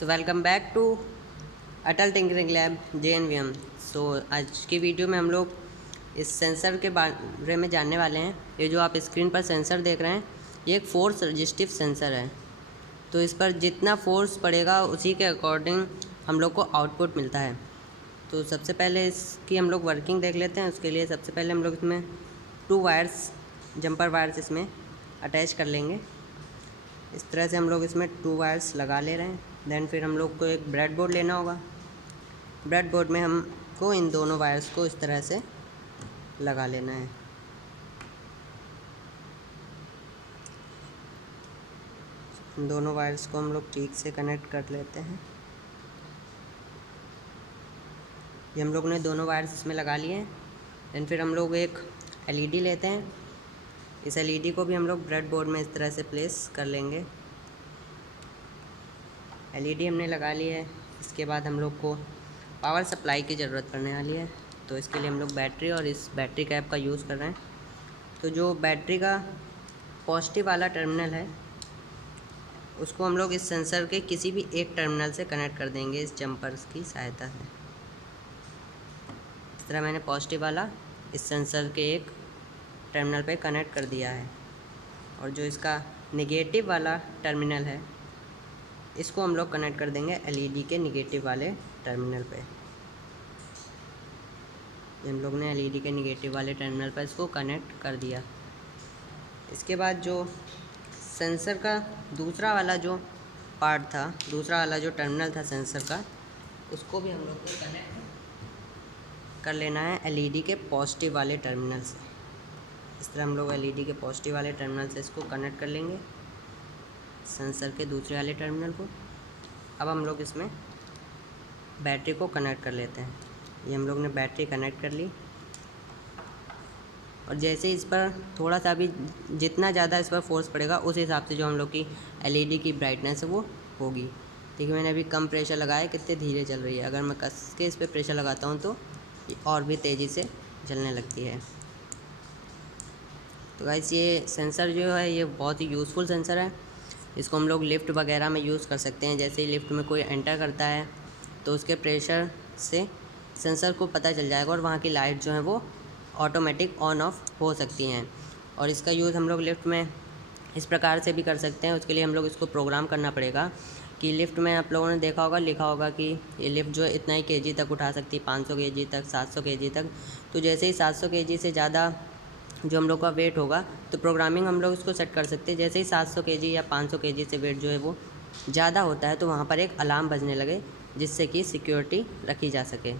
So welcome back to Atal tinkering lab JNVM। So आज की video में हम लोग इस सेंसर के बारे में जानने वाले हैं। ये जो आप स्क्रीन पर सेंसर देख रहे हैं, ये एक फोर्स रजिस्टिव सेंसर है। तो इस पर जितना फोर्स पड़ेगा उसी के अकॉर्डिंग हम लोग को आउटपुट मिलता है। तो सबसे पहले इसकी हम लोग वर्किंग देख लेते हैं। उसके लिए सबसे पहले हम लोग इसमें 2 वायर्स, जंपर वायर्स इसमें अटैच कर लेंगे। इस तरह से हम लोग इसमें 2 वायर्स लगा ले रहे हैं। देन फिर हम लोग को एक ब्रेड बोर्ड लेना होगा। ब्रेड बोर्ड में हमको इन दोनों वायर्स को इस तरह से लगा लेना है। इन दोनों वायर्स को हम लोग ठीक से कनेक्ट कर लेते हैं। ये हम लोग ने दोनों वायर्स इसमें लगा लिए हैं। देन फिर हम लोग एक LED लेते हैं। इस LED को भी हम लोग ब्रेड बोर्ड में इस तरह से प्लेस कर लेंगे। LED हमने लगा ली है। इसके बाद हम लोग को पावर सप्लाई की ज़रूरत पड़ने वाली है। तो इसके लिए हम लोग बैटरी और इस बैटरी कैप का यूज़ कर रहे हैं। तो जो बैटरी का पॉजिटिव वाला टर्मिनल है, उसको हम लोग इस सेंसर के किसी भी एक टर्मिनल से कनेक्ट कर देंगे इस जंपर्स की सहायता से। इस तरह मैंने पॉजिटिव वाला इस सेंसर के एक टर्मिनल पे कनेक्ट कर दिया है। और जो इसका नेगेटिव वाला टर्मिनल है, इसको हम लोग कनेक्ट कर देंगे LED के नेगेटिव वाले टर्मिनल पे। हम लोग ने LED के नेगेटिव वाले टर्मिनल पर इसको कनेक्ट कर दिया। इसके बाद जो सेंसर का दूसरा वाला जो पार्ट था, दूसरा वाला जो टर्मिनल था सेंसर का, उसको भी हम लोग को कनेक्ट कर लेना है LED के पॉजिटिव वाले टर्मिनल से। इस तरह हम लोग LED के पॉजिटिव वाले टर्मिनल से इसको कनेक्ट कर लेंगे सेंसर के दूसरे वाले टर्मिनल को। अब हम लोग इसमें बैटरी को कनेक्ट कर लेते हैं। ये हम लोग ने बैटरी कनेक्ट कर ली। और जैसे इस पर थोड़ा सा भी जितना ज़्यादा इस पर फोर्स पड़ेगा, उस हिसाब से जो हम लोग की LED की ब्राइटनेस है वो होगी। देखिए मैंने अभी कम प्रेशर लगाया, कितने धीरे चल रही है। अगर मैं कस के इस पर प्रेशर लगाता हूँ तो ये और भी तेज़ी से चलने लगती है। तो गाइस, ये सेंसर जो है ये बहुत ही यूज़फुल सेंसर है। इसको हम लोग लिफ्ट वगैरह में यूज़ कर सकते हैं। जैसे ही लिफ्ट में कोई एंटर करता है तो उसके प्रेशर से सेंसर को पता चल जाएगा और वहाँ की लाइट जो है वो ऑटोमेटिक ऑन ऑफ हो सकती हैं। और इसका यूज़ हम लोग लिफ्ट में इस प्रकार से भी कर सकते हैं। उसके लिए हम लोग इसको प्रोग्राम करना पड़ेगा कि लिफ्ट में आप लोगों ने देखा होगा, लिखा होगा कि ये लिफ्ट जो है इतना ही kg तक उठा सकती है, 500 kg तक, 700 kg तक। तो जैसे ही 700 kg से ज़्यादा जो हम लोग का वेट होगा, तो प्रोग्रामिंग हम लोग इसको सेट कर सकते हैं। जैसे ही 700 kg या 500 kg से वेट जो है वो ज़्यादा होता है, तो वहाँ पर एक अलार्म बजने लगे, जिससे कि सिक्योरिटी रखी जा सके।